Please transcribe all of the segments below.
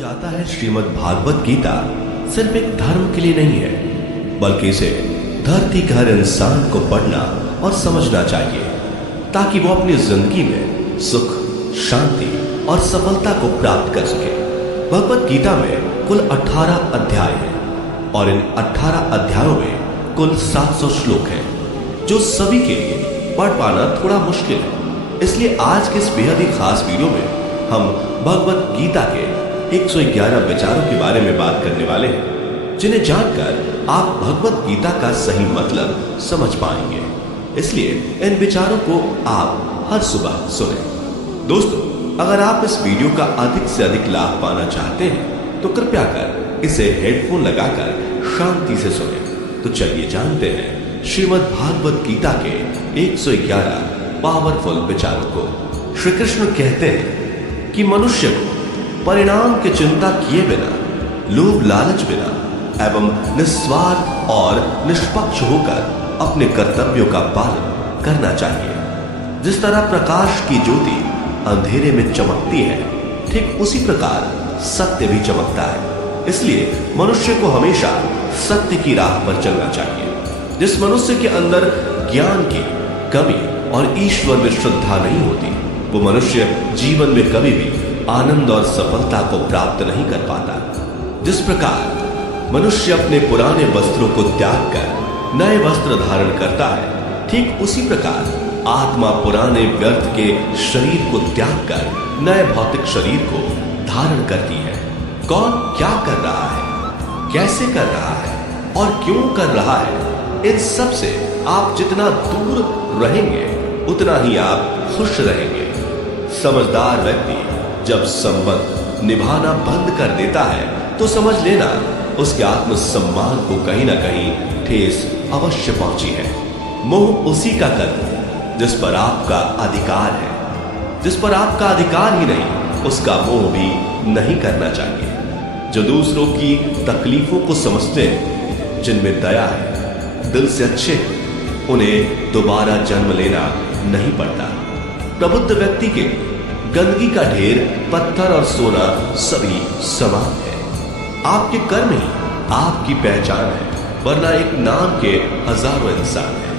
जाता है श्रीमद् भागवत गीता सिर्फ एक धर्म के लिए नहीं है, बल्कि इसे धरती के हर इंसान को पढ़ना और समझना चाहिए ताकि वो अपनी जिंदगी में सुख, शांति और सफलता को प्राप्त कर सके। भगवत गीता में कुल 18 अध्याय हैं और इन 18 अध्यायों में कुल 700 श्लोक हैं, जो सभी के लिए पढ़ पाना थोड़ा मुश्किल है। इसलिए आज के इस बेहद ही खास वीडियो में हम भगवत गीता के 111 विचारों के बारे में बात करने वाले हैं, जिन्हें जानकर आप भगवत गीता का सही मतलब समझ पाएंगे। इसलिए इन विचारों को आप हर सुबह सुनें। दोस्तों, अगर आप इस वीडियो का अधिक से अधिक लाभ पाना चाहते हैं तो कृपया कर इसे हेडफोन लगाकर शांति से सुनें। तो चलिए जानते हैं श्रीमद् भागवत गीता के 111 पावरफुल विचारों को। श्री कृष्ण कहते हैं कि मनुष्य को परिणाम की चिंता किए बिना, लोभ लालच बिना एवं निस्वार्थ और निष्पक्ष होकर अपने कर्तव्यों का पालन करना चाहिए। जिस तरह प्रकाश की ज्योति अंधेरे में चमकती है, ठीक उसी प्रकार सत्य भी चमकता है। इसलिए मनुष्य को हमेशा सत्य की राह पर चलना चाहिए। जिस मनुष्य के अंदर ज्ञान की कमी और ईश्वर में श्रद्धा नहीं होती, वो मनुष्य जीवन में कभी भी आनंद और सफलता को प्राप्त नहीं कर पाता। जिस प्रकार मनुष्य अपने पुराने वस्त्रों को त्याग कर नए वस्त्र धारण करता है, ठीक उसी प्रकार आत्मा पुराने व्यर्थ के शरीर को त्याग कर नए भौतिक शरीर को धारण करती है। कौन क्या कर रहा है, कैसे कर रहा है और क्यों कर रहा है, इन सब से आप जितना दूर रहेंगे उतना ही आप खुश रहेंगे। समझदार व्यक्ति जब संबंध निभाना बंद कर देता है तो समझ लेना उसके आत्मसम्मान को कहीं ना कहीं ठेस अवश्य पहुंची है। मोह उसी का कर्म जिस पर आपका अधिकार है। जिस पर आपका अधिकार ही नहीं, उसका मोह भी नहीं करना चाहिए। जो दूसरों की तकलीफों को समझते हैं, जिनमें दया है, दिल से अच्छे हैं, उन्हें दोबारा जन्म लेना नहीं पड़ता। प्रबुद्ध व्यक्ति के गंदगी का ढेर, पत्थर और सोना सभी समान है। आपके कर्म ही आपकी पहचान है, वरना एक नाम के हजारों इंसान हैं।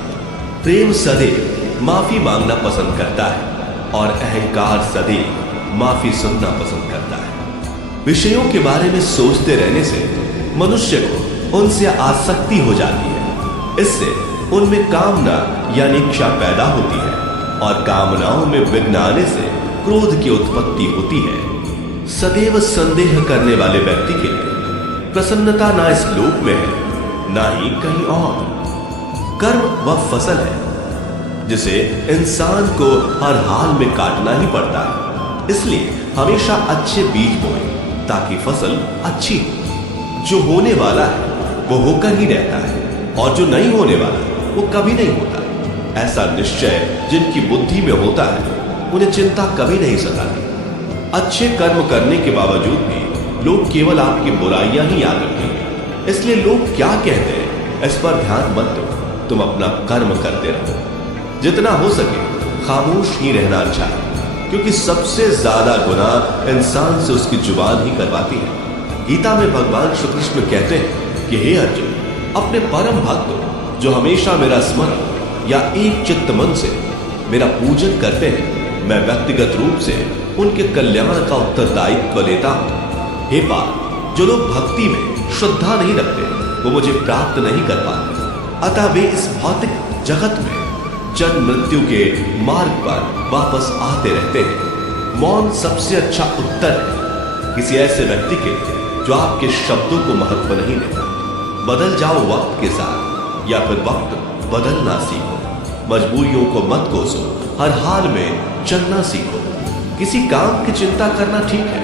प्रेम सदैव माफी मांगना पसंद करता है और अहंकार सदैव माफी सुनना पसंद करता है। विषयों के बारे में सोचते रहने से मनुष्य को उनसे आसक्ति हो जाती है। इससे उनमें कामना यानी इच्छा पैदा होती है और कामनाओं में विघ्न आने से क्रोध की उत्पत्ति होती है। सदैव संदेह करने वाले व्यक्ति के लिए प्रसन्नता ना इस लोक में है, ना ही कहीं और। कर्म वह फसल है जिसे इंसान को हर हाल में काटना ही पड़ता है। इसलिए हमेशा अच्छे बीज बोएं ताकि फसल अच्छी हो। जो होने वाला है वो होकर ही रहता है और जो नहीं होने वाला वो कभी नहीं होता। ऐसा निश्चय जिनकी बुद्धि में होता है, उन्हें चिंता कभी नहीं सताती। अच्छे कर्म करने के बावजूद भी लोग केवल आपकी बुराइयां ही याद रखेंगे। इसलिए लोग क्या कहते हैं इस पर ध्यान मत दो, तुम अपना कर्म करते रहो। जितना हो सके खामोश ही रहना अच्छा है, क्योंकि सबसे ज्यादा गुनाह इंसान से उसकी जुबान ही करवाती है। गीता में भगवान श्री कृष्ण कहते हैं कि हे अर्जुन, अपने परम भक्त जो हमेशा मेरा स्मरण या एक चित्त मन से मेरा पूजन करते हैं, मैं व्यक्तिगत रूप से उनके कल्याण का उत्तरदायित्व लेता हूं। हे पार्थ, जो लोग भक्ति में श्रद्धा नहीं रखते वो मुझे प्राप्त नहीं कर पाते। अतः वे इस भौतिक जगत में जन्म मृत्यु के मार्ग पर वापस आते रहते हैं। मौन सबसे अच्छा उत्तर है किसी ऐसे व्यक्ति के जो आपके शब्दों को महत्व नहीं देता। बदल जाओ वक्त के साथ या फिर वक्त बदलना सीखो। मजबूरियों को मत कोसो, हर हाल में चलना सीखो। किसी काम की चिंता करना ठीक है,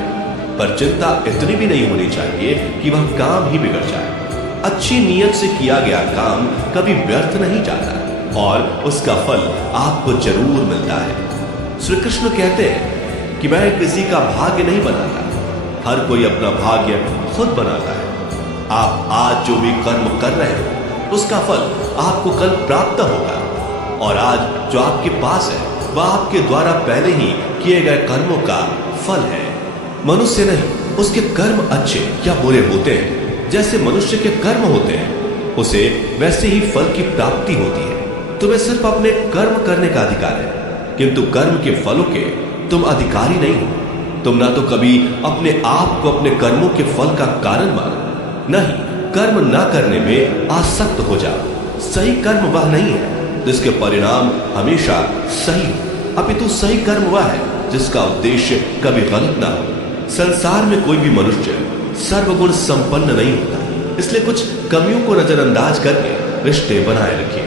पर चिंता इतनी भी नहीं होनी चाहिए कि वह काम ही बिगड़ जाए। अच्छी नीयत से किया गया काम कभी व्यर्थ नहीं जाता और उसका फल आपको जरूर मिलता है। श्री कृष्ण कहते हैं कि मैं किसी का भाग्य नहीं बनाता, हर कोई अपना भाग्य खुद बनाता है। आप आज जो भी कर्म कर रहे हो, उसका फल आपको कल प्राप्त होगा और आज जो आपके पास है वह आपके द्वारा पहले ही किए गए कर्मों का फल है। मनुष्य नहीं उसके कर्म अच्छे या बुरे होते हैं, जैसे मनुष्य के कर्म होते हैं, उसे वैसे ही फल की प्राप्ति होती है। तुम्हें सिर्फ अपने कर्म करने का अधिकार है, किंतु कर्म के फलों के तुम अधिकारी नहीं हो। तुम ना तो कभी अपने आप को अपने कर्मों के फल का कारण मानो, नहीं कर्म ना करने में आसक्त हो जाओ। सही कर्म वह नहीं है जिसके परिणाम हमेशा सही हो, अपितु सही कर्म वह है जिसका उद्देश्य कभी गलत ना हो। संसार में कोई भी मनुष्य सर्वगुण संपन्न नहीं होता, इसलिए कुछ कमियों को नजरअंदाज करके रिश्ते बनाए रखिए।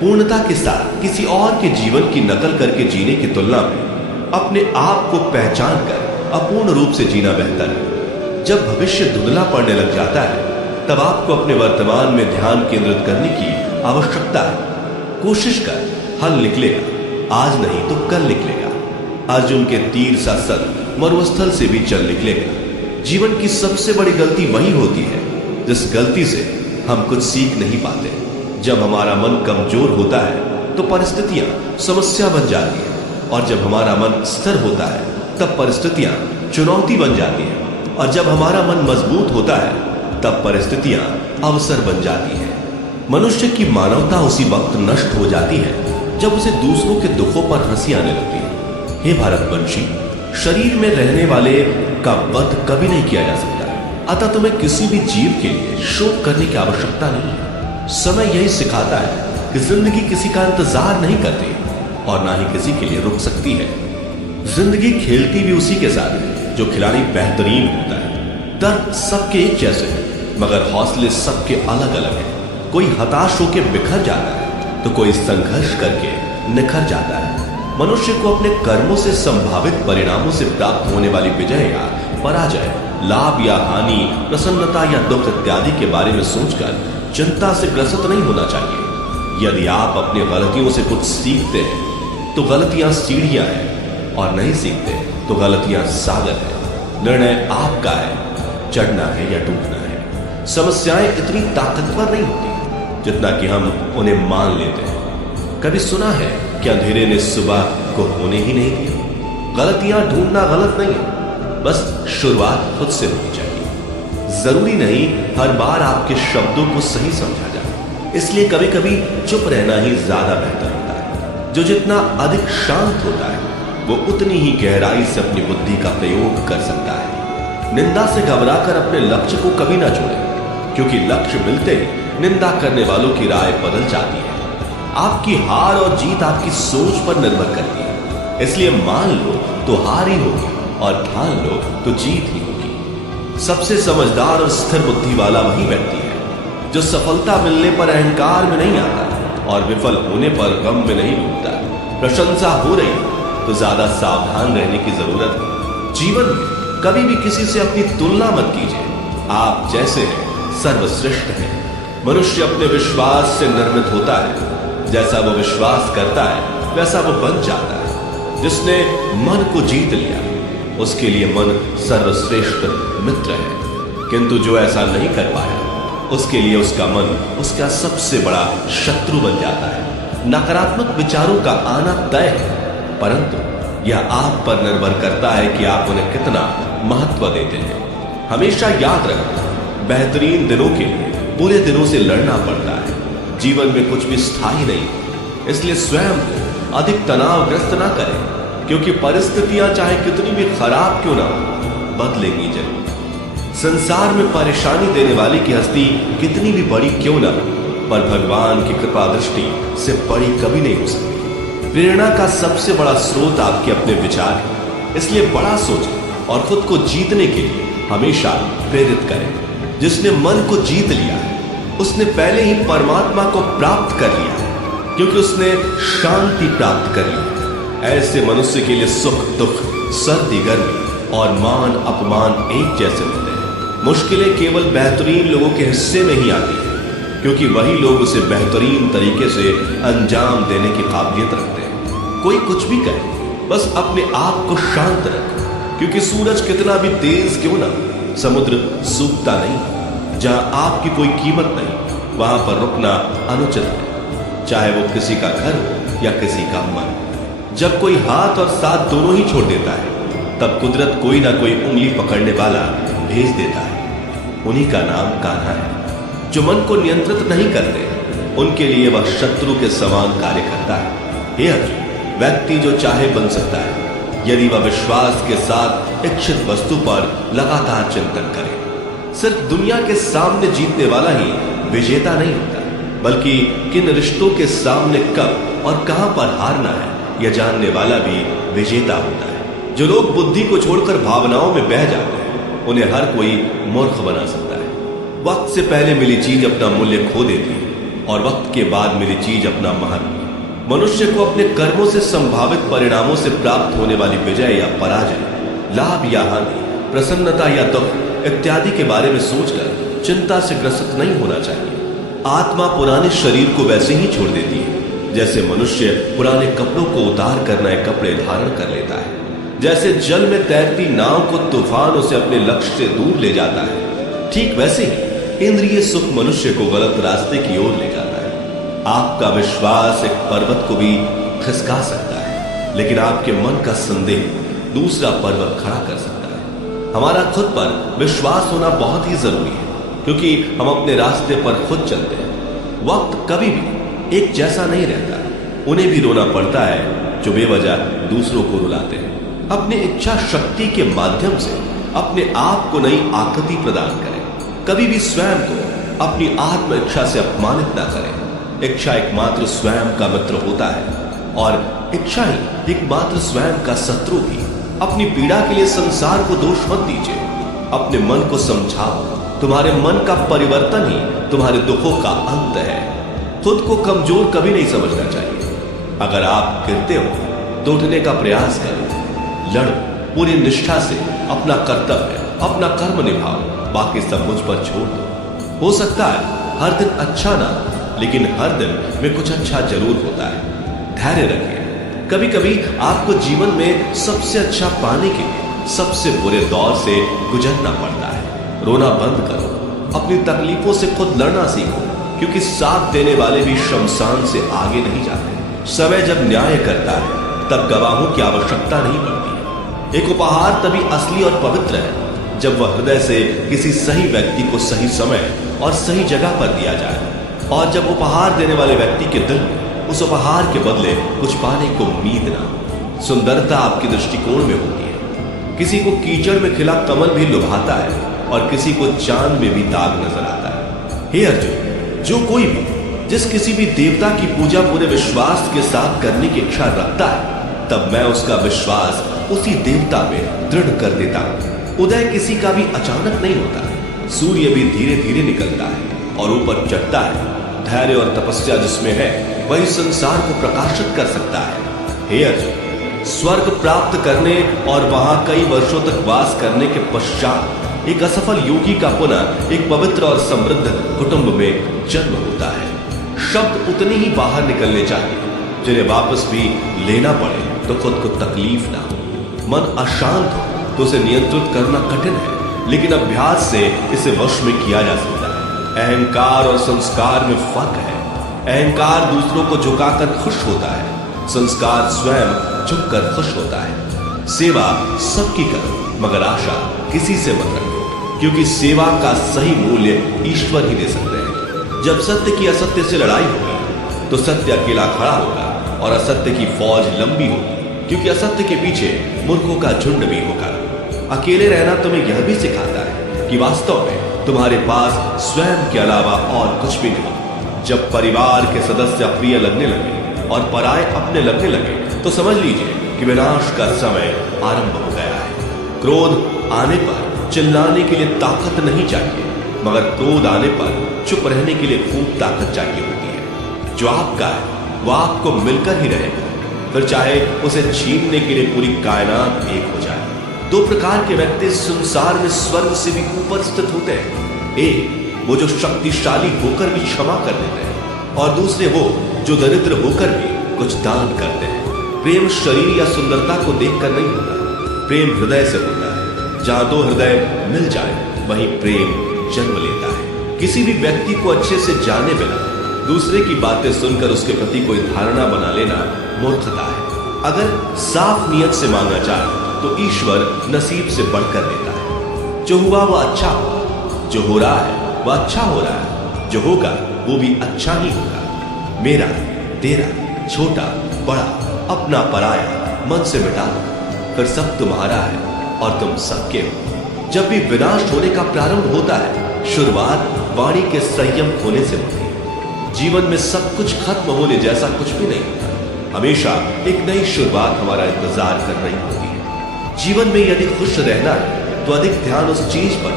पूर्णता के साथ किसी और के जीवन की नकल करके जीने की तुलना में अपने आप को पहचान कर अपूर्ण रूप से जीना बेहतर है। जब भविष्य धुंधला पड़ने लग जाता है, तब आपको अपने वर्तमान में ध्यान केंद्रित करने की आवश्यकता है। कोशिश कर, हल निकलेगा, आज नहीं तो कल निकलेगा। अर्जुन के तीर सा सत मरुस्थल से भी चल निकलेगा। जीवन की सबसे बड़ी गलती वही होती है जिस गलती से हम कुछ सीख नहीं पाते। जब हमारा मन कमजोर होता है तो परिस्थितियां समस्या बन जाती है, और जब हमारा मन स्थिर होता है तब परिस्थितियां चुनौती बन जाती है, और जब हमारा मन मजबूत होता है तब परिस्थितियां अवसर बन जाती हैं। मनुष्य की मानवता उसी वक्त नष्ट हो जाती है जब उसे दूसरों के दुखों पर हंसी आने लगती है। हे भारतवंशी, शरीर में रहने वाले का वध कभी नहीं किया जा सकता, अतः तुम्हें किसी भी जीव के लिए शोक करने की आवश्यकता नहीं है। समय यही सिखाता है कि जिंदगी किसी का इंतजार नहीं करती और ना ही किसी के लिए रुक सकती है। जिंदगी खेलती भी उसी के साथ है जो खिलाड़ी बेहतरीन होता है। दर्द सबके एक जैसे हैं, मगर हौसले सबके अलग अलग हैं। कोई हताश होकर बिखर जाता है तो कोई संघर्ष करके निखर जाता है। मनुष्य को अपने कर्मों से संभावित परिणामों से प्राप्त होने वाली विजय या पराजय, लाभ या हानि, प्रसन्नता या दुख इत्यादि के बारे में सोचकर चिंता से ग्रसित नहीं होना चाहिए। यदि आप अपनी गलतियों से कुछ सीखते हैं तो गलतियां सीढ़ियां हैं, और नहीं सीखते तो गलतियां सागर है। निर्णय आपका है, चढ़ना है या टूटना है। समस्याएं इतनी ताकतवर नहीं होती जितना कि हम उन्हें मान लेते हैं। कभी सुना है कि अंधेरे ने सुबह को होने ही नहीं दिया। गलतियां ढूंढना गलत नहीं है, बस शुरुआत खुद से होनी चाहिए। जरूरी नहीं हर बार आपके शब्दों को सही समझा जाए, इसलिए कभी कभी चुप रहना ही ज्यादा बेहतर होता है। जो जितना अधिक शांत होता है वो उतनी ही गहराई से अपनी बुद्धि का प्रयोग कर सकता है। निंदा से घबराकर अपने लक्ष्य को कभी ना छोड़ें, क्योंकि लक्ष्य मिलते ही निंदा करने वालों की राय बदल जाती है। आपकी हार और जीत आपकी सोच पर निर्भर करती है, इसलिए मान लो तो हार ही होगी और ठान लो तो जीत ही होगी। सबसे समझदार और स्थिर बुद्धि वाला वही व्यक्ति है जो सफलता मिलने पर अहंकार में नहीं आता और विफल होने पर गम में नहीं डूबता। प्रशंसा हो रही तो ज्यादा सावधान रहने की जरूरत है। जीवन में कभी भी किसी से अपनी तुलना मत कीजिए। आप जैसे हैं सर्वश्रेष्ठ हैं। मनुष्य अपने विश्वास से निर्मित होता है। जैसा वो विश्वास करता है वैसा वो बन जाता है। जिसने मन को जीत लिया उसके लिए मन सर्वश्रेष्ठ मित्र है, किंतु जो ऐसा नहीं कर पाया उसके लिए उसका मन उसका सबसे बड़ा शत्रु बन जाता है। नकारात्मक विचारों का आना तय है, परंतु यह आप पर निर्भर करता है कि आप उन्हें कितना महत्व देते हैं। हमेशा याद रखना, बेहतरीन दिनों के लिए बुरे दिनों से लड़ना पड़ता है। जीवन में कुछ भी स्थायी नहीं, इसलिए स्वयं को अधिक तनावग्रस्त ना करें, क्योंकि परिस्थितियां चाहे कितनी भी खराब क्यों ना हो, बदलेंगी जरूर। संसार में परेशानी देने वाली की हस्ती कितनी भी बड़ी क्यों ना हो, पर भगवान की कृपा दृष्टि से बड़ी कभी नहीं हो सकती। प्रेरणा का सबसे बड़ा स्रोत आपके अपने विचार है, इसलिए बड़ा सोचें और खुद को जीतने के लिए हमेशा प्रेरित करें। जिसने मन को जीत लिया है उसने पहले ही परमात्मा को प्राप्त कर लिया है, क्योंकि उसने शांति प्राप्त कर ली है। ऐसे मनुष्य के लिए सुख दुख, सर्दी गर्मी और मान अपमान एक जैसे होते हैं। मुश्किलें केवल बेहतरीन लोगों के हिस्से में ही आती हैं, क्योंकि वही लोग उसे बेहतरीन तरीके से अंजाम देने की काबिलियत रखते हैं। कोई कुछ भी करे, बस अपने आप को शांत रखें, क्योंकि सूरज कितना भी तेज क्यों ना, समुद्र सूखता नहीं। जहां आपकी कोई कीमत नहीं वहां पर रुकना अनुचित है, चाहे वो किसी का घर हो या किसी का मन। जब कोई हाथ और साथ दोनों ही छोड़ देता है तब कुदरत कोई ना कोई उंगली पकड़ने वाला भेज देता है। उन्हीं का नाम कान्हा है। जो मन को नियंत्रित नहीं करते, उनके लिए वह शत्रु के समान कार्य करता है। हे अर्जुन, व्यक्ति जो चाहे बन सकता है यदि वह विश्वास के साथ इच्छित वस्तु पर लगातार चिंतन करे। सिर्फ दुनिया के सामने जीतने वाला ही विजेता नहीं होता, बल्कि किन रिश्तों के सामने कब और कहां पर हारना है यह जानने वाला भी विजेता होता है। जो लोग बुद्धि को छोड़कर भावनाओं में बह जाते हैं, उन्हें हर कोई मूर्ख बना सकता है। वक्त से पहले मिली चीज अपना मूल्य खो देती है और वक्त के बाद मिली चीज अपना महत्व। मनुष्य को अपने कर्मों से संभावित परिणामों से प्राप्त होने वाली विजय या पराजय, लाभ या हानि, प्रसन्नता या दुख इत्यादि के बारे में सोचकर चिंता से ग्रसित नहीं होना चाहिए। आत्मा पुराने शरीर को वैसे ही छोड़ देती है जैसे मनुष्य पुराने कपड़ों को उतार कर नए कपड़े धारण कर लेता है। जैसे जल में तैरती नाव को तूफान उसे अपने लक्ष्य से दूर ले जाता है, ठीक वैसे ही इंद्रिय सुख मनुष्य को गलत रास्ते की ओर ले जाता है। आपका विश्वास एक पर्वत को भी खिसका सकता है, लेकिन आपके मन का संदेह दूसरा पर्वत खड़ा कर सकता है। हमारा खुद पर विश्वास होना बहुत ही जरूरी है, क्योंकि हम अपने रास्ते पर खुद चलते हैं। वक्त कभी भी एक जैसा नहीं रहता। उन्हें भी रोना पड़ता है जो बेवजह दूसरों को रुलाते हैं। अपनी इच्छा शक्ति के माध्यम से अपने आप को नई आकृति प्रदान करें। कभी भी स्वयं को अपनी आत्म इच्छा से अपमानित ना करें। इच्छा एकमात्र स्वयं का मित्र होता है और इच्छा ही एकमात्र स्वयं का शत्रु भी। अपनी पीड़ा के लिए संसार को दोष मत दीजिए, अपने मन को समझाओ। तुम्हारे मन का परिवर्तन ही तुम्हारे दुखों का अंत है। खुद को कमजोर कभी नहीं समझना चाहिए। अगर आप गिरते हो तो उठने का प्रयास करो, लड़ो पूरी निष्ठा से अपना कर्तव्य, अपना कर्म निभाओ, बाकी सब मुझ पर छोड़ दो। हो सकता है हर दिन अच्छा ना, लेकिन हर दिन में कुछ अच्छा जरूर होता है। धैर्य रखिए। कभी कभी आपको जीवन में सबसे अच्छा पाने के लिए सबसे बुरे दौर से गुजरना पड़ता है। रोना बंद करो, अपनी तकलीफों से खुद लड़ना सीखो, क्योंकि साथ देने वाले भी शमशान से आगे नहीं जाते। समय जब न्याय करता है तब गवाहों की आवश्यकता नहीं पड़ती। एक उपहार तभी असली और पवित्र है जब वह हृदय से किसी सही व्यक्ति को सही समय और सही जगह पर दिया जाए, और जब उपहार देने वाले व्यक्ति के दिल में उस उपहार के बदले कुछ पाने को उम्मीद ना हो। सुंदरता आपके दृष्टिकोण में होती है। किसी को कीचड़ में खिला कमल भी लुभाता है और किसी को चांद में भी दाग नजर आता है। हे अर्जुन, जो कोई भी जिस किसी भी देवता की पूजा पूरे विश्वास के साथ करने की इच्छा रखता है, तब मैं उसका विश्वास उसी देवता में दृढ़ कर देता हूं। उदय किसी का भी अचानक नहीं होता। सूर्य भी धीरे धीरे निकलता है और ऊपर चढ़ता है। धैर्य और तपस्या जिसमें है वही संसार को प्रकाशित कर सकता है। हे अर्जुन, स्वर्ग प्राप्त करने और वहां कई वर्षों तक वास करने के पश्चात एक असफल योगी का पुनः एक पवित्र और समृद्ध कुटुंब में जन्म होता है। शब्द उतने ही बाहर निकलने चाहिए जिन्हें वापस भी लेना पड़े तो खुद को तकलीफ ना हो। मन अशांत हो तो उसे नियंत्रित करना कठिन है, लेकिन अभ्यास से इसे वश में किया जा सकता है। अहंकार और संस्कार में फर्क है। अहंकार दूसरों को झुकाकर खुश होता है, संस्कार स्वयं झुककर खुश होता है। सेवा सबकी करो, मगर आशा किसी से मत रखो, क्योंकि सेवा का सही मूल्य ईश्वर ही दे सकते हैं। जब सत्य की असत्य से लड़ाई होगी तो सत्य अकेला खड़ा होगा और असत्य की फौज लंबी होगी, क्योंकि असत्य के पीछे मूर्खों का झुंड भी होगा। अकेले रहना तुम्हें यह भी सिखाता है कि वास्तव में तुम्हारे पास स्वयं के अलावा और कुछ भी नहीं। जब परिवार के सदस्य अप्रिय लगने लगे और पराये अपने लगने लगे तो समझ लीजिए कि विनाश का समय आरंभ हो गया है। क्रोध आने पर चिल्लाने के लिए ताकत नहीं चाहिए, मगर क्रोध आने पर चुप रहने के लिए खूब ताकत चाहिए होती है। जो आपका है वह आपको मिलकर ही रहेगा, फिर चाहे उसे छीनने के लिए पूरी कायनात एक हो जाए। दो प्रकार के व्यक्ति संसार में स्वर्ग से भी ऊपर स्थित होते हैं। एक वो जो शक्तिशाली होकर भी क्षमा कर देते हैं, और दूसरे वो जो दरिद्र होकर भी कुछ दान करते हैं। प्रेम शरीर या सुंदरता को देखकर नहीं होता, प्रेम हृदय से होता है। जहां दो हृदय मिल जाए वहीं प्रेम जन्म लेता है। किसी भी व्यक्ति को अच्छे से जाने बिना दूसरे की बातें सुनकर उसके प्रति कोई धारणा बना लेना मूर्खता है। अगर साफ नियत से मांगा जाए तो ईश्वर नसीब से बढ़कर देता है। जो हुआ वह अच्छा हुआ, जो हो रहा है वह अच्छा हो रहा है, जो होगा वो भी अच्छा ही होगा। मेरा तेरा, छोटा बड़ा, अपना पराया मन से मिटा दो, फिर सब तुम्हारा है और तुम सबके हो। जब भी विनाश होने का प्रारंभ होता है, शुरुआत वाणी के संयम होने से होती है। जीवन में सब कुछ खत्म होने जैसा कुछ भी नहीं होता, हमेशा एक नई शुरुआत हमारा इंतजार कर रही होती है। जीवन में यदि खुश रहना है तो अधिक ध्यान उस चीज पर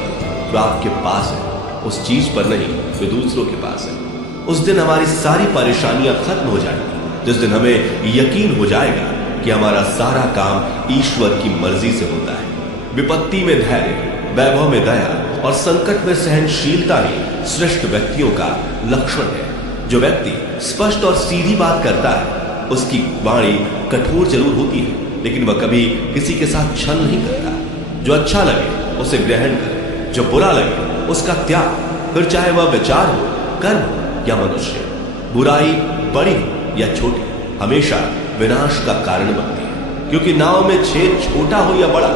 जो आपके पास है, उस चीज पर नहीं जो दूसरों के पास है। उस दिन हमारी सारी परेशानियां खत्म हो जाएंगी, जिस दिन हमें यकीन हो जाएगा कि हमारा सारा काम ईश्वर की मर्जी से होता है। विपत्ति में धैर्य, वैभव में दया और संकट में सहनशीलता ही श्रेष्ठ व्यक्तियों का लक्षण है। जो व्यक्ति स्पष्ट और सीधी बात करता है, उसकी वाणी कठोर जरूर होती है, लेकिन वह कभी किसी के साथ छल नहीं करता। जो अच्छा लगे उसे ग्रहण करे, जो बुरा लगे उसका त्याग, फिर चाहे वह विचार हो, कर्म हो या मनुष्य। बुराई बड़ी हो या छोटी, हमेशा विनाश का कारण बनती है, क्योंकि नाव में छेद छोटा हो या बड़ा,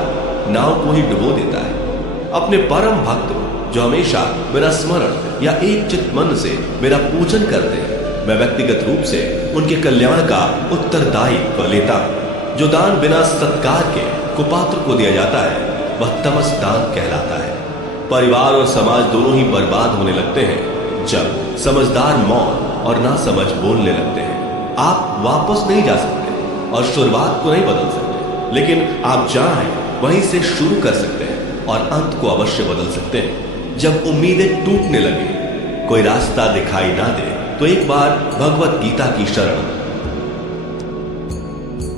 नाव को ही डुबो देता है। अपने परम भक्त जो हमेशा मेरा स्मरण या एक चित्त मन से मेरा पूजन करते हैं, मैं व्यक्तिगत रूप से उनके कल्याण का उत्तरदायित्व लेता हूं। जो दान बिना सत्कार के कुपात्र को दिया जाता है, वह तमस दान कहलाता है। परिवार और समाज दोनों ही बर्बाद होने लगते हैं जब समझदार मौन और ना समझ बोलने लगते हैं। आप वापस नहीं जा सकते और शुरुआत को नहीं बदल सकते, लेकिन आप चाहें वहीं से शुरू कर सकते हैं और अंत को अवश्य बदल सकते हैं। जब उम्मीदें टूटने लगे, कोई रास्ता दिखाई ना दे, तो एक बार भगवत गीता की शरण